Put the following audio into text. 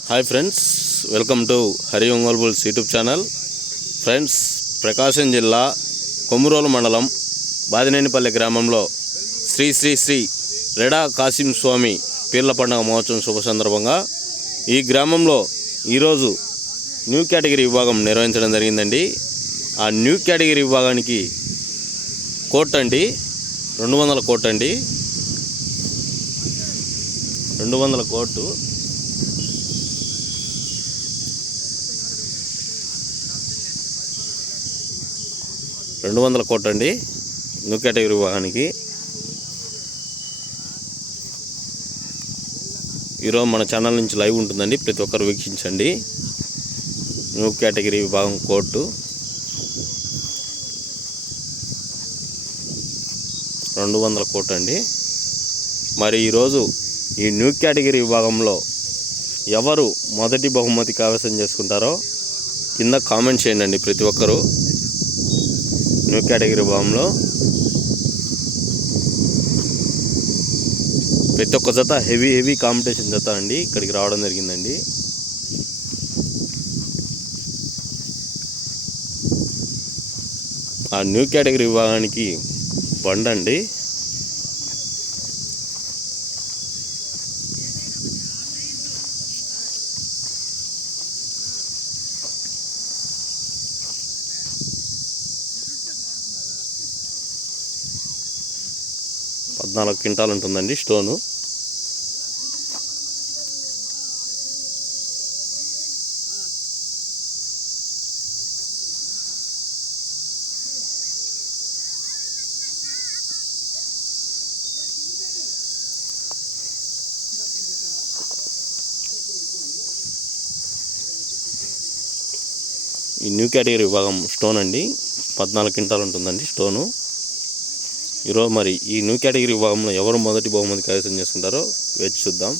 Hi friends welcome to Hari Ongole bulls YouTube channel friends Prakasam జిల్లా కొమురోలు మండలం బాదినేనిపల్లి గ్రామంలో శ్రీ శ్రీ శ్రీ రెడా కాసిం స్వామి పీర్ల పండుగ మహోత్సవం శుభ సందర్భంగా ఈ గ్రామంలో ఈరోజు న్యూ కేటగిరీ విభాగం నిర్వహించడం జరిగిందండి. ఆ న్యూ కేటగిరీ విభాగానికి కోట్ అండి. రెండు వందల కోట్ అండి. రెండు వందల కోటు. రెండు వందల కోట్ అండి న్యూ కేటగిరీ విభాగానికి ఈరోజు మన ఛానల్ నుంచి లైవ్ ఉంటుందండి. ప్రతి ఒక్కరు వీక్షించండి. న్యూ కేటగిరీ విభాగం కోర్టు. రెండు వందల కోట్ అండి మరి ఈరోజు ఈ న్యూ కేటగిరీ విభాగంలో ఎవరు మొదటి బహుమతి కైవసం చేసుకుంటారో కింద కామెంట్ చేయండి ప్రతి ఒక్కరూ. న్యూ కేటగిరీ విభాగంలో ప్రతి ఒక్క జత హెవీ హెవీ కాంపిటీషన్ జత అండి. ఇక్కడికి రావడం జరిగిందండి. ఆ న్యూ కేటగిరీ విభాగానికి బండ్ అండి పద్నాలుగు క్వింటాల్ ఉంటుందండి స్టోను. ఈ న్యూ కేటగిరీ విభాగం స్టోన్ అండి. పద్నాలుగు క్వింటాల్ ఉంటుందండి స్టోను. ఈరోజు మరి ఈ న్యూ కేటగిరీ విభాగంలో ఎవరు మొదటి బహుమతి కైవసం చేసుకుంటారో వేచి చూద్దాం.